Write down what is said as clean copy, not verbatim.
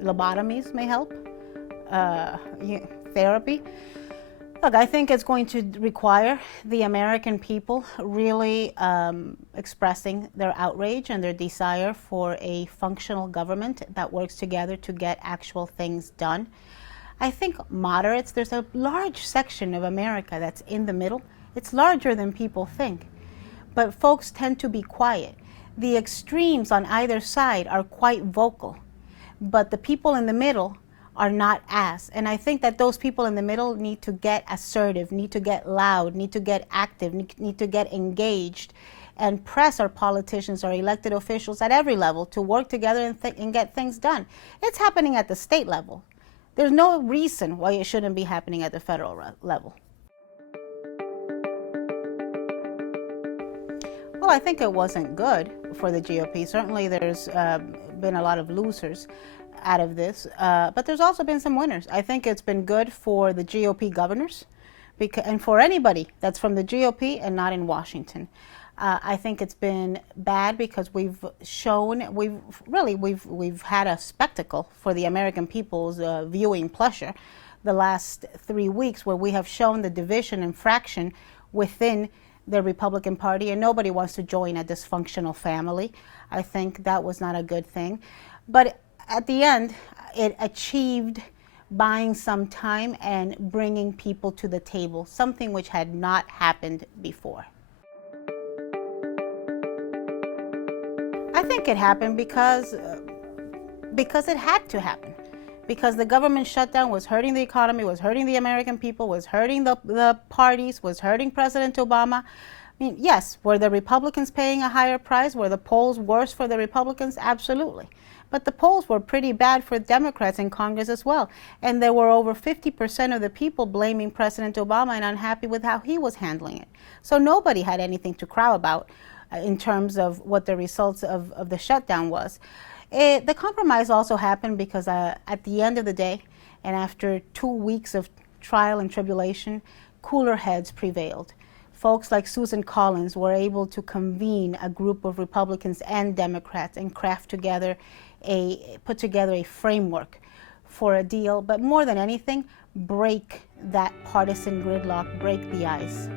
Lobotomies may help. Therapy. Look, I think it's going to require the American people really expressing their outrage and their desire for a functional government that works together to get actual things done. I think moderates, there's a large section of America that's in the middle. It's larger than people think. But folks tend to be quiet. The extremes on either side are quite vocal, but the people in the middle are not as. And I think that those people in the middle need to get assertive, need to get loud, need to get active, need to get engaged, and press our politicians, our elected officials at every level to work together and get things done. It's happening at the state level. There's no reason why it shouldn't be happening at the federal level. Well, I think it wasn't good for the GOP. Certainly there's been a lot of losers out of this, but there's also been some winners. I think it's been good for the GOP governors and for anybody that's from the GOP and not in Washington. I think it's been bad because we've had a spectacle for the American people's viewing pleasure the last 3 weeks, where we have shown the division and fraction within the Republican Party, and nobody wants to join a dysfunctional family. I think that was not a good thing. But at the end, it achieved buying some time and bringing people to the table, something which had not happened before. I think it happened because it had to happen. Because the government shutdown was hurting the economy, was hurting the American people, was hurting the parties, was hurting President Obama. I mean, yes, were the Republicans paying a higher price? Were the polls worse for the Republicans? Absolutely. But the polls were pretty bad for Democrats in Congress as well. And there were over 50% of the people blaming President Obama and unhappy with how he was handling it. So nobody had anything to crow about in terms of what the results of the shutdown was. The compromise also happened because at the end of the day, and after 2 weeks of trial and tribulation, cooler heads prevailed. Folks like Susan Collins were able to convene a group of Republicans and Democrats and put together a framework for a deal, but more than anything, break that partisan gridlock, break the ice.